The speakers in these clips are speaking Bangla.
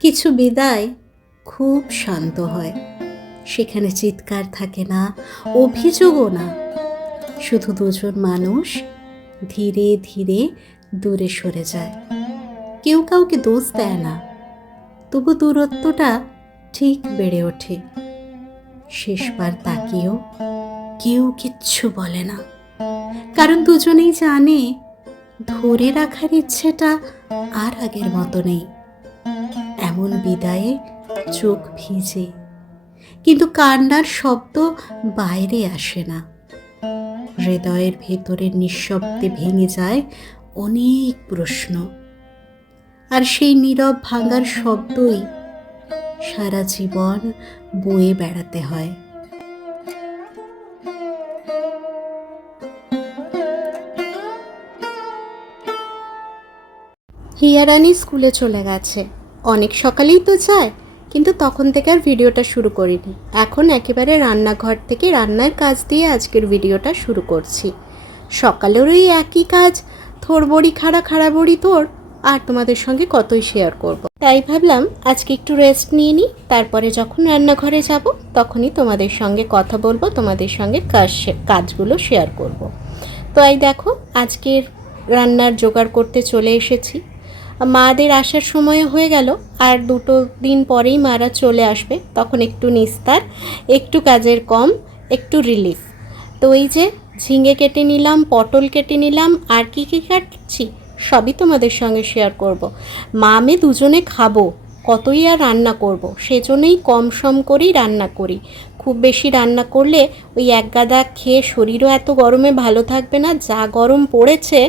কিছু বিদায় খুব শান্ত হয়, সেখানে চিৎকার থাকে না, অভিযোগও না, শুধু দুজন মানুষ ধীরে ধীরে দূরে সরে যায়। কেউ কাউকে দোষ দেয় না, তবু দূরত্বটা ঠিক বেড়ে ওঠে। শেষবার তাকিয়েও কেউ কিচ্ছু বলে না, কারণ দুজনেই জানে ধরে রাখার ইচ্ছেটা আর আগের মতো নেই। এমন বিদায়ে চোখ ভিজে, কিন্তু কান্নার শব্দ বাইরে আসে না। হৃদয়ের ভেতরের নিঃশব্দে ভেঙে যায় অনেক প্রশ্ন, আর সেই নীরব ভাঙার শব্দই সারা জীবন বয়ে বেড়াতে হয়। হিয়ারানি স্কুলে চলে গেছে, অনেক সকালেই তো যায়, কিন্তু তখন থেকে আর ভিডিওটা শুরু করিনি। এখন একেবারে রান্নাঘর থেকে রান্নার কাজ দিয়ে আজকের ভিডিওটা শুরু করছি। সকালের ওই একই কাজ, থোর বড়ি খাড়া, খাড়া বড়ি তোর, আর তোমাদের সঙ্গে কতই শেয়ার করব। তাই ভাবলাম আজকে একটু রেস্ট নিয়ে নিই, তারপরে যখন রান্নাঘরে যাব তখনই তোমাদের সঙ্গে কথা বলবো, তোমাদের সঙ্গে কাজগুলো শেয়ার করব। তো এই দেখো আজকের রান্নার জোগাড় করতে চলে এসেছি। মাদের আসার সময় হয়ে গেল, আর 2 দিন পরেই মারা চলে আসবে, তখন একটু নিস্তার, একটু কাজের কম, একটু রিলিফ। তো এই যে ঝিঙে কেটে নিলাম, পটল কেটে নিলাম, আর কি কি কাটছি সবই তোমাদের সঙ্গে শেয়ার করব। মা আমি দুজনে খাবো, কতই আর রান্না করব, সেজন্যই কম সম করেই রান্না করি। খুব বেশি রান্না করলে ওই এক গাদা খেয়ে শরীরও এত গরমে ভালো থাকবে না। যা গরম পড়েছে,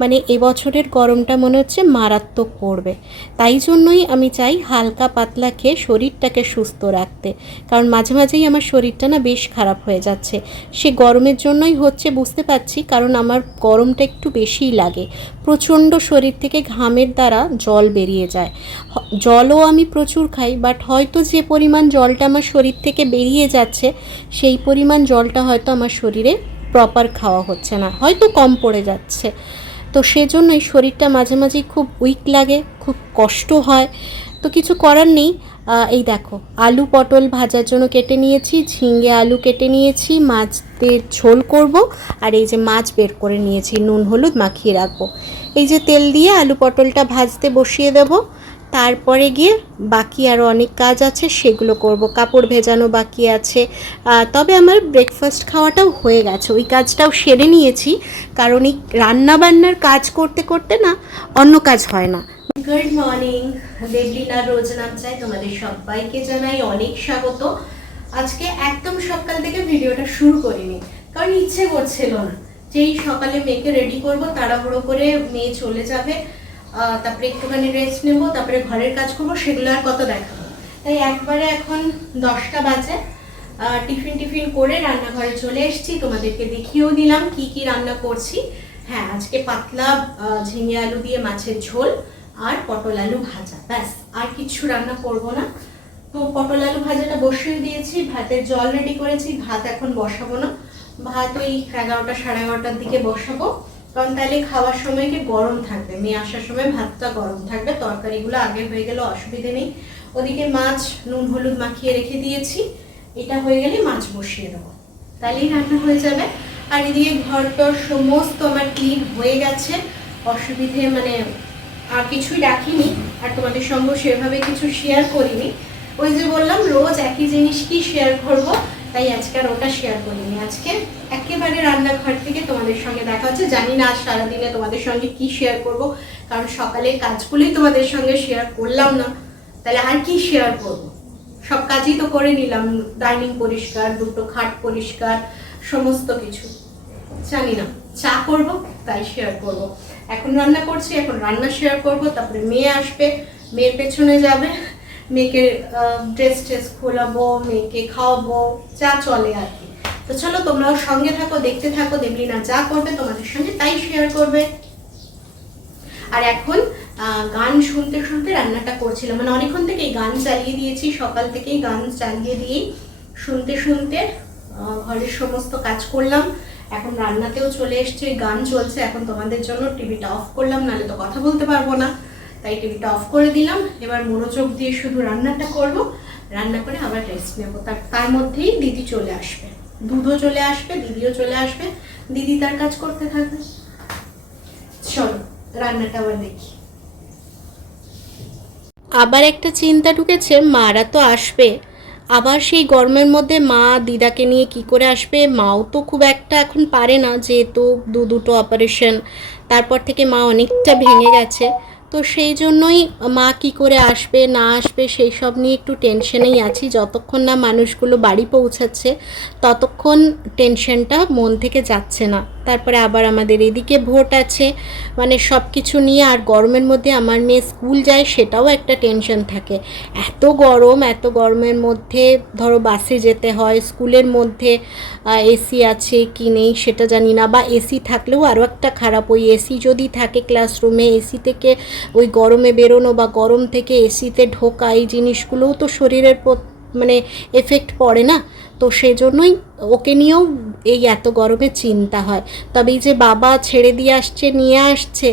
মানে এবছরের গরমটা মনে হচ্ছে মারাত্মক পড়বে। তাই জন্যই আমি চাই হালকা পাতলা খেয়ে শরীরটাকে সুস্থ রাখতে, কারণ মাঝে মাঝেই আমার শরীরটা না বেশ খারাপ হয়ে যাচ্ছে। সে গরমের জন্যই হচ্ছে বুঝতে পারছি, কারণ আমার গরমটা একটু বেশিই লাগে। প্রচণ্ড শরীর থেকে ঘামের দ্বারা জল বেরিয়ে যায়। জলও আমি প্রচুর খাই, বাট হয়তো যে পরিমাণ জলটা আমার শরীর থেকে বেরিয়ে যাচ্ছে সেই পরিমাণ জলটা হয়তো আমার শরীরে প্রপার খাওয়া হচ্ছে না, হয়তো কম পড়ে যাচ্ছে। তো সেজন্যই শরীরটা মাঝে মাঝেই খুব উইক লাগে, খুব কষ্ট হয়। তো কিছু করার নেই। এই দেখো আলু পটল ভাজার জন্য কেটে নিয়েছি, ঝিঙে আলু কেটে নিয়েছি, মাছের ঝোল করব। আর এই যে মাছ বের করে নিয়েছি, নুন হলুদ মাখিয়ে রাখবো। এই যে তেল দিয়ে আলু পটলটা ভাজতে বসিয়ে দেব। তারপরে গিয়ে বাকি আরও অনেক কাজ আছে, সেগুলো করব। কাপড় ভেজানো বাকি আছে, তবে আমার ব্রেকফাস্ট খাওয়াটাও হয়ে গেছে, ওই কাজটাও সেরে নিয়েছি। কারণ এই রান্নাবান্নার কাজ করতে করতে না অন্য কাজ হয় না। গুড মর্নিং, দেবলীনা রোজ নাম চাই তোমাদের সবাইকে জানাই অনেক স্বাগত। আজকে একদম সকাল থেকে ভিডিওটা শুরু করিনি, কারণ ইচ্ছে করছিল না। যেই সকালে মেয়েকে রেডি করব, তাড়াহুড়ো করে মেয়ে চলে যাবে, তারপরে একটুখানি রেস্ট নেব, তারপরে ঘরের কাজ করব, সেগুলো আর কত দেখাবো। তাই একবারে এখন 10টা বাজে, টিফিন করে রান্নাঘরে চলে এসেছি। তোমাদেরকে দেখিয়েও দিলাম কি কি রান্না করছি। হ্যাঁ, আজকে পাতলা ঝিঙে আলু দিয়ে মাছের ঝোল আর পটল আলু ভাজা, ব্যাস, আর কিছু রান্না করব না। তো পটল আলু ভাজাটা বসিয়ে দিয়েছি, ভাতের জল রেডি করেছি, ভাত এখন বসাবো না। ভাত ওই 11টা সাড়ে 11টার দিকে বসাবো, কারণ তাহলে খাওয়ার সময় কি গরম থাকবে, মেয়ে আসার সময় ভাতটা গরম থাকবে। তরকারিগুলো আগে হয়ে গেলে অসুবিধে নেই। ওদিকে মাছ নুন হলুদ মাখিয়ে রেখে দিয়েছি, এটা হয়ে গেলে মাছ বসিয়ে দেবো, তাহলেই রান্না হয়ে যাবে। আর এদিকে ঘরটার সমস্ত আমার ক্লিন হয়ে গেছে, অসুবিধে মানে আর কিছুই রাখিনি, আর তোমাদের সঙ্গে সেভাবে কিছু শেয়ার করিনি। ওই যে বললাম রোজ একই জিনিস কি শেয়ার করব, তাই আজকে আর ওটা শেয়ার করিনি। আজকে একেবারে রান্নাঘর থেকে তোমাদের সঙ্গে দেখা হচ্ছে। জানি না আজ সারাদিনে তোমাদের সঙ্গে কি শেয়ার করব, কারণ সকালের কাজগুলোই তোমাদের সঙ্গে শেয়ার করলাম না, তাহলে আর কি শেয়ার করব। সব কাজই তো করে নিলাম, ডাইনিং পরিষ্কার, 2টো খাট পরিষ্কার, সমস্ত কিছু। জানি না চা করব, তাই শেয়ার করব। এখন রান্না করছি, এখন রান্না শেয়ার করব, তারপরে মেয়ে আসবে, মেয়ের পেছনে যাবে, মেয়েকে ড্রেস খোলাবো, মেয়েকে খাওয়াবো, যা চলে আর কি। তো চলো তোমরাও সঙ্গে থাকো, দেখতে থাকো, দেবলীনা যা করবে তোমাদের সঙ্গে তাই শেয়ার করবে। আর এখন গান শুনতে শুনতে রান্নাটা করছিলাম, মানে অনেকক্ষণ থেকেই গান চালিয়ে দিয়েছি, সকাল থেকেই গান চালিয়ে দিয়েই শুনতে শুনতে ঘরের সমস্ত কাজ করলাম। এখন রান্নাতেও চলে এসছে, গান চলছে, এখন তোমাদের জন্য টিভিটা অফ করলাম, নাহলে তো কথা বলতে পারবো না। তাই টিভিটা অফ করে দিলাম। এবার মনোযোগ দিয়ে শুধু রান্নাটা করব, রান্না করে আবার রেস্ট নেব। তার মধ্যেই দিদি চলে আসবে, দুধও চলে আসবে, দিদিও চলে আসবে, দিদি তার কাজ করতে থাকবে। চলো রান্নাটা আবার দেখি। আবার একটা চিন্তা ঢুকেছে, মারা তো আসবে, আবার সেই গরমের মধ্যে মা দিদাকে নিয়ে কি করে আসবে। মাও তো খুব একটা এখন পারে না, যেহেতু দুটো অপারেশন, তারপর থেকে মা অনেকটা ভেঙে গেছে। তো সেই জন্যই মা কি করে আসবে না আসবে সেই সব নিয়ে একটু টেনশনেই আছি। যতক্ষণ না মানুষগুলো বাড়ি পৌঁছাচ্ছে ততক্ষণ টেনশনটা মন থেকে যাচ্ছে না। তারপরে আবার আমাদের এদিকে ভোট আছে, মানে সব কিছু নিয়ে। আর গরমের মধ্যে আমার মেয়ে স্কুল যায়, সেটাও একটা টেনশন থাকে। এত গরমের মধ্যে ধরো বাসে যেতে হয়, স্কুলের মধ্যে এসি আছে কি নেই সেটা জানি না, বা এসি থাকলেও আরও একটা খারাপ, ওই এসি যদি থাকে ক্লাসরুমে, এসি থেকে ওই গরমে বেরোনো বা গরম থেকে এসিতে ঢোকা, এই জিনিসগুলোও তো শরীরের মানে এফেক্ট পড়ে না। তো সেই জন্যই ওকে নিয়েও এই এত গরমে চিন্তা হয়। তবে এই যে বাবা ছেড়ে দিয়ে আসছে, নিয়ে আসছে,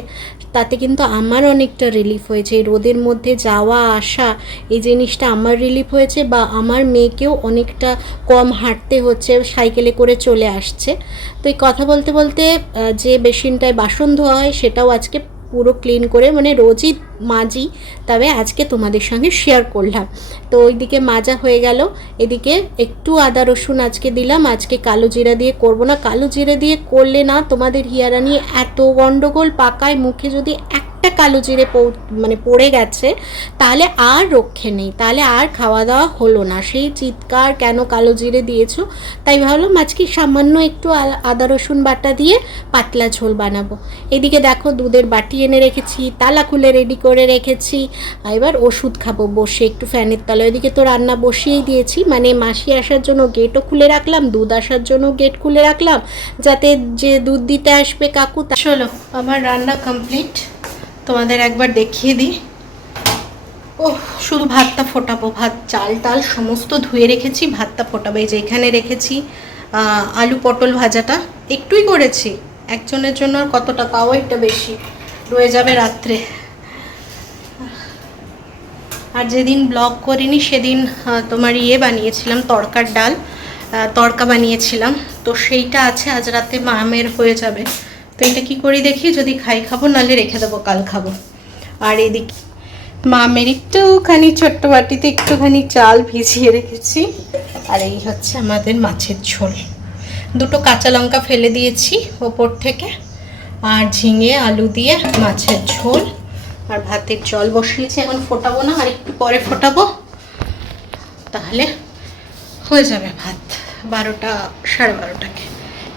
তাতে কিন্তু আমার অনেকটা রিলিফ হয়েছে। এই রোদের মধ্যে যাওয়া আসা এই জিনিসটা আমার রিলিফ হয়েছে, বা আমার মেয়েকেও অনেকটা কম হাঁটতে হচ্ছে, সাইকেলে করে চলে আসছে। তো এই কথা বলতে বলতে যে বেসিনটায় বাসন ধোয়া হয় সেটাও আজকে পুরো ক্লিন করে, মানে রোজই মাজি, তবে আজকে তোমাদের সঙ্গে শেয়ার করলাম। তো ওইদিকে মাজা হয়ে গেল, এদিকে একটু আদা রসুন আজকে দিলাম। আজকে কালো জিরা দিয়ে করব না, কালো জিরা দিয়ে করলে না তোমাদের হিয়ারানি এত গন্ডগোল পাকায়, মুখে যদি একটা কালো জিরে মানে পড়ে গেছে তাহলে আর রক্ষে নেই, তাহলে আর খাওয়া দাওয়া হলো না। সেই চিৎকার, কেন কালো জিরে দিয়েছো। তাই ভাবলাম আজকে সামান্য একটু আদা রসুন বাটা দিয়ে পাতলা ঝোল বানাবো। এদিকে দেখো দুধের বাটি এনে রেখেছি, তালা খুলে রেডি করে রেখেছি। এবার ওষুধ খাবো বসে একটু ফ্যানের তলায়। ওইদিকে তো রান্না বসিয়েই দিয়েছি, মানে মাসি আসার জন্য গেটও খুলে রাখলাম, দুধ আসার জন্য গেট খুলে রাখলাম, যাতে যে দুধ দিতে আসবে কাকু। চলো আমার রান্না কমপ্লিট, তোমাদের একবার দেখিয়ে দিই। ও শুধু ভাতটা ফোটাবো, ভাত চাল টাল সমস্ত ধুয়ে রেখেছি, ভাতটা ফোটাবো। এই যে এখানে রেখেছি আলু পটল ভাজাটা, একটুই করেছি, একজনের জন্য আর কতটা পাও, একটা বেশি রয়ে যাবে রাত্রে। আর যেদিন ব্লগ করিনি সেদিন তোমার বানিয়েছিলাম, তড়কার ডাল, তড়কা বানিয়েছিলাম, তো সেইটা আছে আজ রাতে মামের হয়ে যাবে। তো এটা কী করি দেখি, যদি খাই খাবো, নাহলে রেখে দেবো, কাল খাবো। আর এদিকে মামের একটুখানি ছোট্ট বাটিতে একটুখানি চাল ভিজিয়ে রেখেছি। আর এই হচ্ছে আমাদের মাছের ঝোল, দুটো কাঁচা লঙ্কা ফেলে দিয়েছি ওপর থেকে, আর ঝিঙে আলু দিয়ে মাছের ঝোল। আর ভাতের জল বসিয়েছি, এখন ফোটাবো না, আর একটু পরে ফোটাবো, তাহলে হয়ে যাবে ভাত 12টা সাড়ে 12টাকে।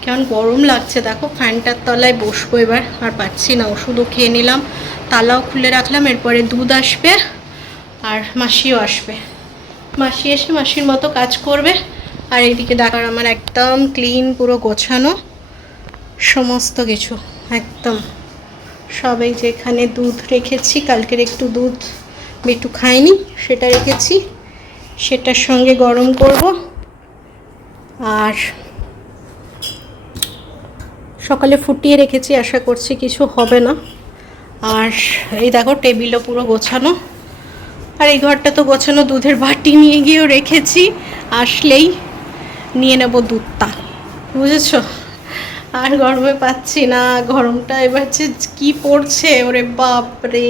কেমন গরম লাগছে দেখো, ফ্যানটার তলায় বসবো এবার, আর পাচ্ছি না। ওষুধও খেয়ে নিলাম, তালাও খুলে রাখলাম, এরপরে দুধ আসবে আর মাসিও আসবে। মাসি এসে মাসির মতো কাজ করবে। আর এইদিকে দেখার আমার একদম ক্লিন, পুরো গোছানো সমস্ত কিছু একদম সব। এই যে এখানে দুধ রেখেছি, কালকের একটু দুধ একটু খাইনি, সেটা রেখেছি, সেটার সঙ্গে গরম করব। আর সকালে ফুটিয়ে রেখেছি, আশা করছি কিছু হবে না। আর এই দেখো টেবিলও পুরো গোছানো। আর এই ঘরটা তো গোছানো, দুধের বাটি নিয়ে গিয়েও রেখেছি, আসলেই নিয়ে নেব দুধটা, বুঝেছো। আর গরমে পাচ্ছি না, গরমটা এবার যে কী পড়ছে, ওরে বাপরে।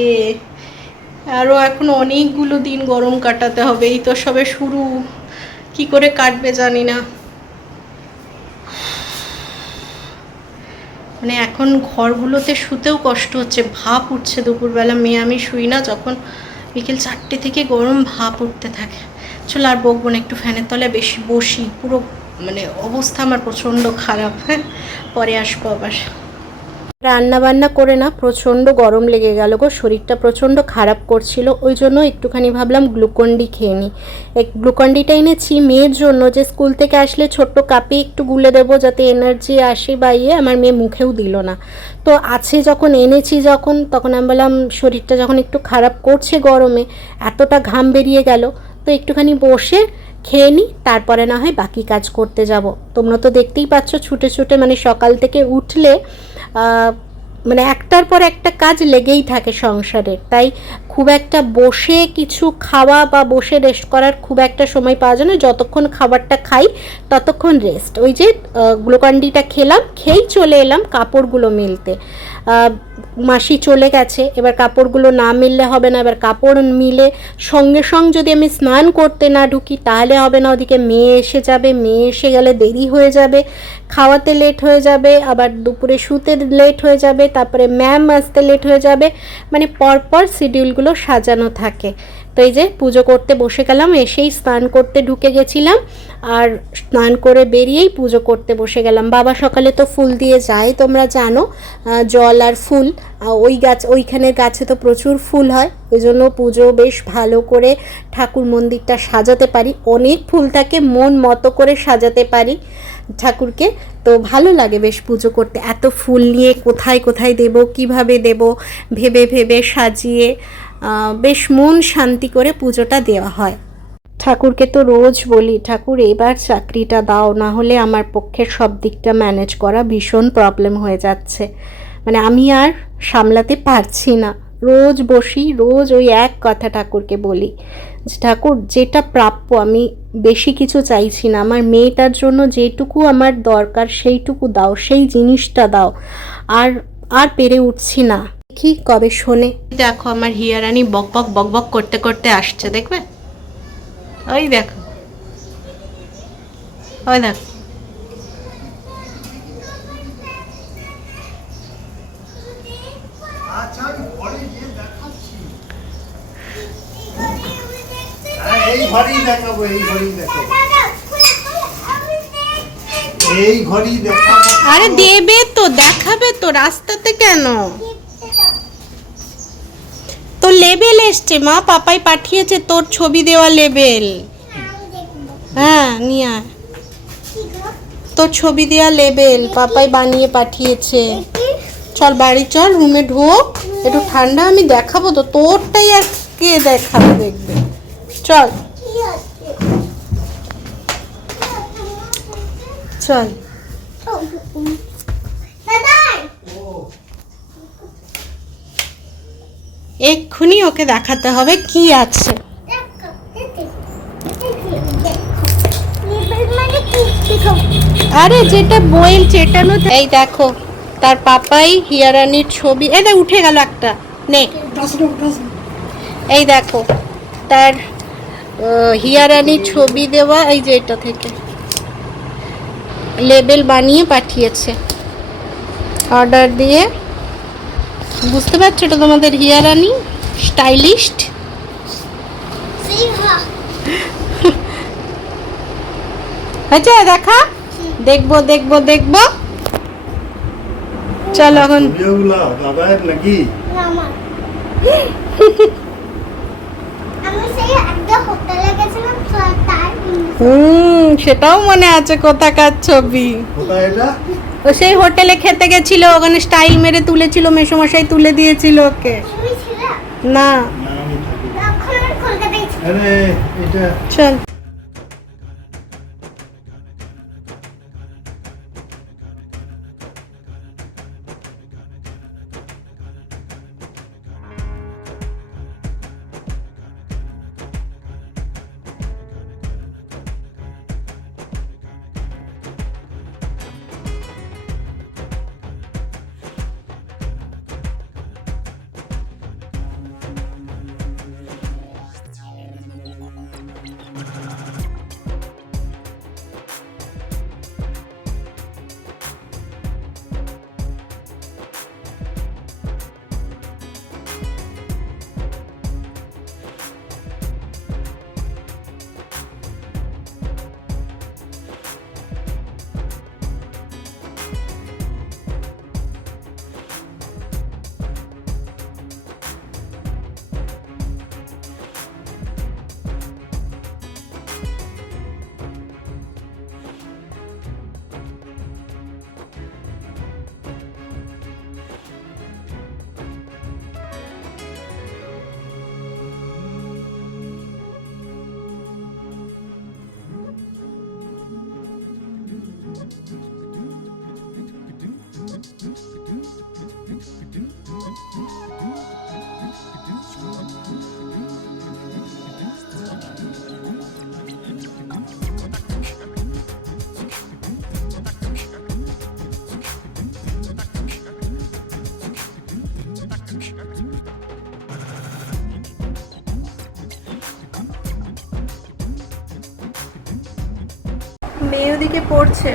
আরও এখন অনেকগুলো দিন গরম কাটাতে হবে, এই তো সবে শুরু, কি করে কাটবে জানি না। মানে এখন ঘরগুলোতে শুতেও কষ্ট হচ্ছে, ভাপ উঠছে দুপুরবেলা। মেয়ে আমি শুই না যখন, বিকেল 4টে থেকে গরম ভাপ উঠতে থাকে। চলো আর বকবো না, একটু ফ্যানের তলায় বেশি বসি, পুরো মানে অবস্থা আমার প্রচণ্ড খারাপ। হ্যাঁ, পরে আসবো আবার। রান্না বান্না করে না প্রচণ্ড গরম লেগে গেল গো, শরীরটা প্রচণ্ড খারাপ করছিল, ওই জন্য একটুখানি ভাবলাম গ্লুকন্ডি খেয়ে নিই। গ্লুকন্ডিটা এনেছি মেয়ের জন্য, যে স্কুল থেকে আসলে ছোট্ট কাপে একটু গুলে দেবো যাতে এনার্জি আসে বা আমার মেয়ে মুখেও দিল না। তো আছে যখন এনেছি, তখন আমি বললাম শরীরটা যখন একটু খারাপ করছে গরমে, এতটা ঘাম বেরিয়ে গেল, তো একটুখানি বসে খেয়ে নিই, তারপরে না হয় বাকি কাজ করতে যাব। তোমরা তো দেখতেই পাচ্ছ ছুটে ছুটে, মানে সকাল থেকে উঠলে মানে একটার পর একটা কাজ লেগেই থাকে সংসারের। তাই খুব একটা বসে কিছু খাওয়া বা বসে রেস্ট করার খুব একটা সময় পাওয়া যায় না, যতক্ষণ খাবারটা খাই ততক্ষণ রেস্ট। ওই যে গ্লুকন্ডিটা খেলাম, খেয়েই চলে এলাম কাপড়গুলো মেলতে। মাসি চলে গেছে, এবার কাপড়গুলো না মিললে হবে না, এবার কাপড় মিলে সঙ্গে সঙ্গে যদি আমি স্নান করতে না ঢুকি তাহলে হবে না, ওদিকে মেয়ে এসে যাবে, মেয়ে এসে গেলে দেরি হয়ে যাবে, খাওয়াতে লেট হয়ে যাবে, আবার দুপুরে শুতে লেট হয়ে যাবে, তারপরে ম্যাম আসতে লেট হয়ে যাবে, মানে পরপর শিডিউলগুলো সাজানো থাকে। তো এই যে পুজো করতে বসে গেলাম, এসেই স্নান করতে ঢুকে গেছিলাম, আর স্নান করে বেরিয়েই পুজো করতে বসে গেলাম। বাবা সকালে তো ফুল দিয়ে যায়, তোমরা জানো, জল আর ফুল। ওই গাছ, ওইখানের গাছে তো প্রচুর ফুল হয়, ওই জন্য পুজো বেশ ভালো করে ঠাকুর মন্দিরটা সাজাতে পারি, অনেক ফুল থাকে, মন মতো করে সাজাতে পারি ঠাকুরকে। তো ভালো লাগে বেশ পুজো করতে, এত ফুল নিয়ে কোথায় কোথায় দেব, কিভাবে দেব ভেবে ভেবে সাজিয়ে বেশ মন শান্তি করে পুজোটা দেওয়া হয়। ঠাকুরকে তো রোজ বলি, ঠাকুর এবার চাকরিটা দাও, না হলে আমার পক্ষে সব দিকটা ম্যানেজ করা ভীষণ প্রবলেম হয়ে যাচ্ছে, মানে আমি আর সামলাতে পারছি না। রোজ বসি, রোজ ওই এক কথা ঠাকুরকে বলি যে ঠাকুর যেটা প্রাপ্য, আমি বেশি কিছু চাইছি না, আমার মেয়েটার জন্য যেটুকু আমার দরকার সেইটুকু দাও, সেই জিনিসটা দাও, আর আর পেরে উঠছি না। দেখি কবে শোনে। দেখো আমার হিয়ারানি বক বক বক বক করতে করতে আসছে, দেখবে, ওই দেখো, ওই দেখো। আরে দেবে তো, দেখাবে তো, রাস্তাতে কেন? তোর লেবেল এসছে মা, পাপাই পাঠিয়েছে তোর ছবি দেওয়া লেবেল। হ্যাঁ নিয়ে আয়, তোর ছবি দেওয়া লেবেল পাপাই বানিয়ে পাঠিয়েছে। চল বাড়ি চল, রুমে ঢোক, একটু ঠান্ডা, আমি দেখাবো তো, তোরটাই আর কে দেখাবে, দেখবে, চল চল। এক্ষুনি ওকে দেখাতে হবে কি আছে। আরে যেটা বইয়ের চেটানো, এই দেখো তার পাপাই হিয়ারানির ছবি, এই দেখ উঠে গেল একটা, নে এই দেখো তার হিয়ারানির ছবি দেওয়া, এই যে এটা থেকে লেবেল বানিয়ে পাঠিয়েছে অর্ডার দিয়ে। বুঝতে পারছো, এটা তোমাদের হিয়ারানি স্টাইলিস্ট। আচ্ছা দেখা, দেখবো দেখবো দেখবো, চলো এখন। সেটাও মনে আছে, কোথাকার ছবি? ও সেই হোটেলে খেতে গেছিল, ওখানে স্টাইল মেরে তুলেছিল, মেসোমশাই তুলে দিয়েছিল ওকে। না চল। মেয়ে ওদিকে পড়ছে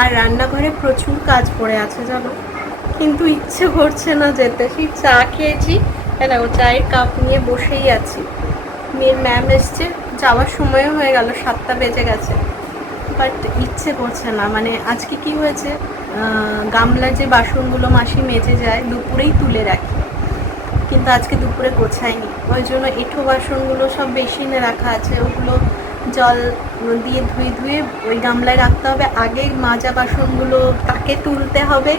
আর রান্নাঘরে প্রচুর কাজ পড়ে আছে জানো, কিন্তু ইচ্ছে করছে না যেতে। সেই চা খেয়েছি, দেখো চায়ের কাপ নিয়ে বসেই আছি। মেয়ের ম্যাম এসছে, যাওয়ার সময়ও হয়ে গেল, 7টা বেজে গেছে, বাট ইচ্ছে করছে না। মানে আজকে কি হয়েছে, গামলার যে বাসনগুলো মাসি মেজে যায় দুপুরেই তুলে রাখি, কিন্তু আজকে দুপুরে গোছায়নি, ওই জন্য এঁঠো বাসনগুলো সব বেসিনে রাখা আছে, ওগুলো জল দিয়ে ধুয়ে ধুয়ে ওই গামলায় রাখতে হবে। আগে মাজা বাসনগুলো তাকে তুলতে হবে,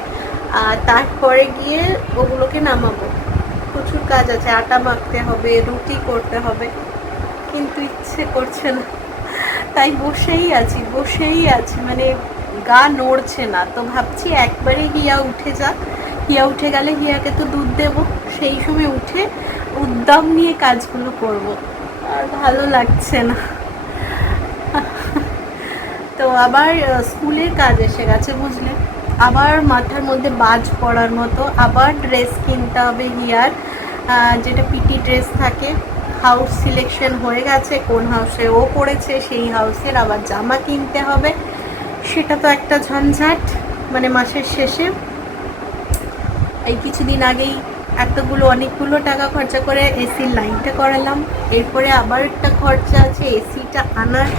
আর তারপরে গিয়ে ওগুলোকে নামাবো। প্রচুর কাজ আছে, আটা মাখতে হবে, রুটি করতে হবে, কিন্তু ইচ্ছে করছে না, তাই বসেই আছি, মানে গা নড়ছে না। তো ভাবছি একবারে হিয়া উঠে যাক, হিয়া উঠে গেলে হিয়াকে তো দুধ দেবো, সেই সময় উঠে উদ্যম নিয়ে কাজগুলো করব, আর ভালো লাগছে না। তো আবার স্কুলের কাজ এসে গেছে বুঝলে, আবার মাথার মধ্যে বাজ পড়ার মতো, আবার ড্রেস কিনতে হবে হিয়ার, যেটা পিটি ড্রেস থাকে। হাউস সিলেকশন হয়ে গেছে, কোন হাউসে ও পড়েছে সেই হাউসের আবার জামা কিনতে হবে, সেটা তো একটা ঝঞ্ঝাট। মানে মাসের শেষে এই কিছুদিন আগেই অনেকগুলো টাকা খরচা করে এসির লাইনটা করালাম, এরপরে আবার একটা খরচা আছে এসিটা আনার।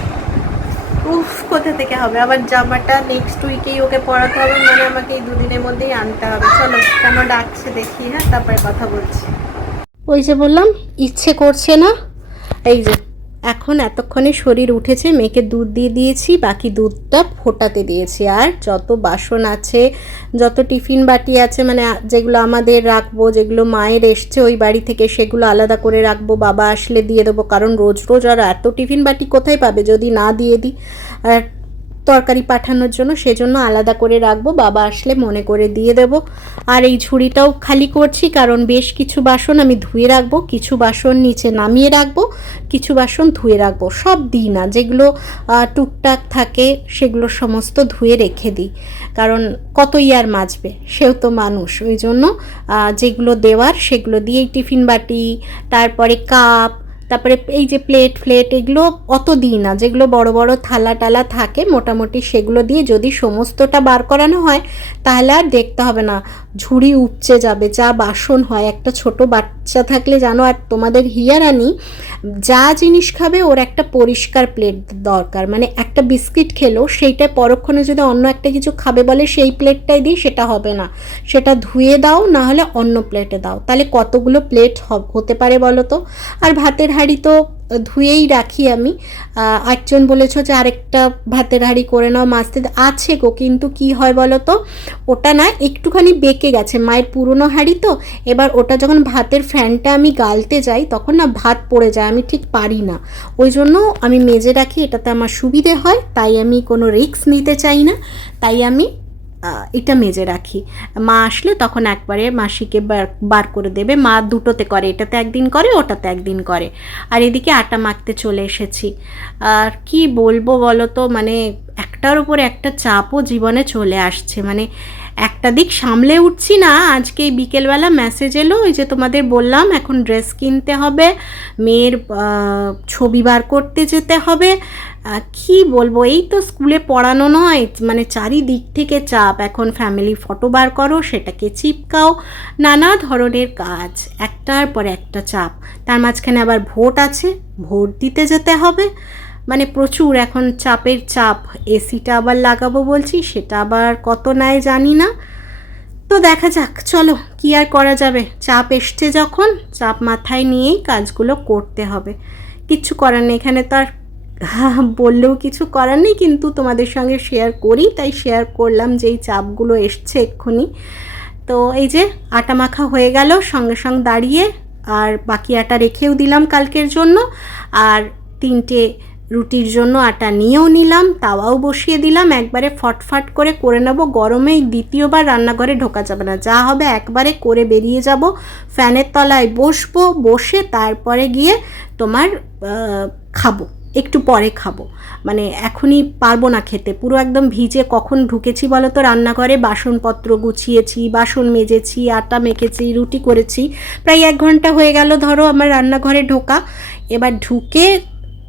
কোথা থেকে হবে, আবার জামাটা নেক্সট উইকেই ওকে পরাতে হবে, মানে আমাকে এই দুদিনের মধ্যেই আনতে হবে। চলো কেন ডাকছে দেখি, হ্যাঁ তারপরে কথা বলছি। ওই যে বললাম ইচ্ছে করছে না, এই যে এখন এতক্ষণে শরীর উঠেছে, মেয়েকে দুধ দিয়ে দিয়েছি, বাকি দুধটা ফোটাতে দিয়েছি। আর যত বাসন আছে, যত টিফিন বাটি আছে, মানে যেগুলো আমাদের রাখবো, যেগুলো মায়ের এসছে ওই বাড়ি থেকে সেগুলো আলাদা করে রাখবো, বাবা আসলে দিয়ে দেবো, কারণ রোজ রোজ আর এত টিফিন বাটি কোথায় পাবে যদি না দিয়ে দিই আর তরকারি পাঠানোর জন্য, সেজন্য আলাদা করে রাখবো, বাবা আসলে মনে করে দিয়ে দেব। আর এই ঝুড়িটাও খালি করছি, কারণ বেশ কিছু বাসন আমি ধুয়ে রাখবো, কিছু বাসন নিচে নামিয়ে রাখবো, কিছু বাসন ধুয়ে রাখবো, সব দিই না, যেগুলো টুকটাক থাকে সেগুলো সমস্ত ধুয়ে রেখে দিই, কারণ কতই আর মাজবে, সেও তো মানুষ, ওই জন্য যেগুলো দেওয়ার সেগুলো দিয়েই টিফিন বাটি, তারপরে কাপ, তারপরে এই যে প্লেট এগুলো অত দিই না, যেগুলো বড় বড় থালা টালা থাকে মোটামুটি সেগুলো দিয়ে যদি সমস্তটা বার করানো হয় তাহলে আর দেখতে হবে না, ঝুড়ি উপচে যাবে। যা বাসন হয়, একটা ছোট বাচ্চা থাকলে জানো, আর তোমাদের হিয়ারানি যা জিনিস খাবে ওর একটা পরিষ্কার প্লেট দরকার, মানে একটা বিস্কিট খেলো সেইটা পরক্ষণে যদি অন্য একটা কিছু খাবে বলে সেই প্লেটটাই দিই, সেটা হবে না, সেটা ধুয়ে দাও, না হলে অন্য প্লেটে দাও, তাহলে কতগুলো প্লেট হতে পারে বলো তো। আর ভাতের হাঁড়ি তো ধুয়েই রাখি আমি, একজন বলেছ যে আরেকটা ভাতের হাঁড়ি করে নাও মাজতে, আছে গো, কিন্তু কি হয় বলো তো, ওটা না একটুখানি বেঁকে গেছে, মায়ের পুরনো হাঁড়ি তো, এবার ওটা যখন ভাতের ফ্যানটা আমি গালতে যাই তখন না ভাত পড়ে যায়, আমি ঠিক পারি না, ওই জন্য আমি মেজে রাখি, এটাতে আমার সুবিধে হয়, তাই আমি কোনো রিস্ক নিতে চাই না, তাই আমি এটা মেজে রাখি। মা আসলে তখন একবারে মাসিকে বার করে দেবে, মা দুটোতে করে, এটাতে একদিন করে ওটাতে একদিন করে। আর এদিকে আটা মাখতে চলে এসেছি, আর কি বলবো বলো তো, মানে একটার উপর একটা চাপও জীবনে চলে আসছে, মানে একটা দিক সামলে উঠছি না। আজকে বিকেলবেলা মেসেজ এলো, ওই যে তোমাদের বললাম এখন ড্রেস কিনতে হবে, মেয়ের ছবি বার করতে যেতে হবে, কি বলবো, এই তো স্কুলে পড়ানো নয়, মানে চারিদিক থেকে চাপ, এখন ফ্যামিলি ফটো বার করো, সেটাকে চিপকাও, নানা ধরনের কাজ, একটার পর একটা চাপ, তার মাঝখানে আবার ভোট আছে, ভোট দিতে যেতে হবে, মানে প্রচুর এখন চাপের চাপ। এসিটা আবার লাগাবো বলছি, সেটা আবার কত নেয় জানি না, তো দেখা যাক, চলো কি আর করা যাবে, চাপ এসছে যখন চাপ মাথায় নিয়েই কাজগুলো করতে হবে, কিচ্ছু করার নেই, এখানে তো আর বললেও কিছু করার নেই, কিন্তু তোমাদের সঙ্গে শেয়ার করি তাই শেয়ার করলাম যে এই চাপগুলো এসছে এক্ষুনি। তো এই যে আটা মাখা হয়ে গেল সঙ্গে সঙ্গে দাঁড়িয়ে, আর বাকি আটা রেখেও দিলাম কালকের জন্য, আর 3টে রুটির জন্য আটা নিয়েও নিলাম, তাওয়াও বসিয়ে দিলাম, একবারে ফটফট করে নেব, গরমে দ্বিতীয়বার রান্নাঘরে ঢোকা যাবে না, যা হবে একবারে করে বেরিয়ে যাব, ফ্যানের তলায় বসবো, বসে তারপরে গিয়ে তোমার খাবো, একটু পরে খাবো, মানে এখনই পারবো না খেতে, পুরো একদম ভিজে। কখন ঢুকেছি বলো তো রান্নাঘরে, বাসনপত্র গুছিয়েছি, বাসন মেজেছি, আটা মেখেছি, রুটি করেছি, প্রায় 1 ঘন্টা হয়ে গেল ধরো আমার রান্নাঘরে ঢোকা। এবার ঢুকে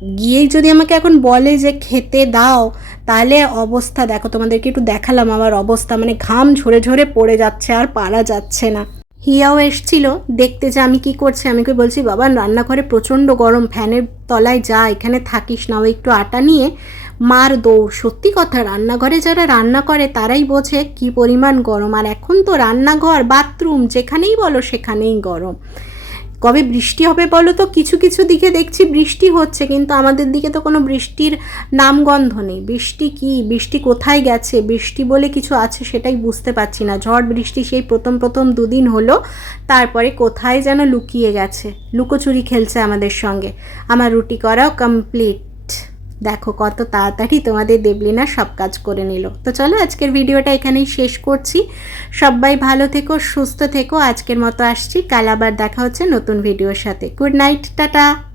গিয়েই যদি আমাকে এখন বলে যে খেতে দাও, তাহলে অবস্থা দেখো, তোমাদেরকে একটু দেখালাম আমার অবস্থা, মানে ঘাম ঝরে ঝরে পড়ে যাচ্ছে, আর পারা যাচ্ছে না। হিয়াও এসছিল দেখতে যে আমি কি করছি। আমি ওকে বলছি, বাবা রান্নাঘরে প্রচণ্ড গরম, ফ্যানের তলায় যা, এখানে থাকিস না। ও একটু আটা নিয়ে মার দৌড়। সত্যি কথা, রান্নাঘরে যারা রান্না করে তারাই বোঝে কি পরিমাণ গরম। আর এখন তো রান্নাঘর, বাথরুম যেখানেই বলো সেখানেই গরম। কবে বৃষ্টি হবে বলো তো? কিছু কিছু দিকে দেখছি বৃষ্টি হচ্ছে, কিন্তু আমাদের দিকে তো কোনো বৃষ্টির নামগন্ধ নেই। বৃষ্টি কি, বৃষ্টি কোথায় গেছে? বৃষ্টি বলে কিছু আছে সেটাই বুঝতে পারছি না। ঝড় বৃষ্টি সেই প্রথম প্রথম দুদিন হলো, তারপরে কোথায় যেন লুকিয়ে গেছে, লুকোচুরি খেলছে আমাদের সঙ্গে। আমার রুটি করাও কমপ্লিট। দেখো কত তাড়াতাড়ি তোমাদের দেবলিনা সব কাজ করে নিল। তো চলো আজকের ভিডিওটা এখানেই শেষ করছি। সবাই ভালো থেকো, সুস্থ থেকো। আজকের মতো আসছি, কাল আবার দেখা হচ্ছে নতুন ভিডিওর সাথে। Good night, tata.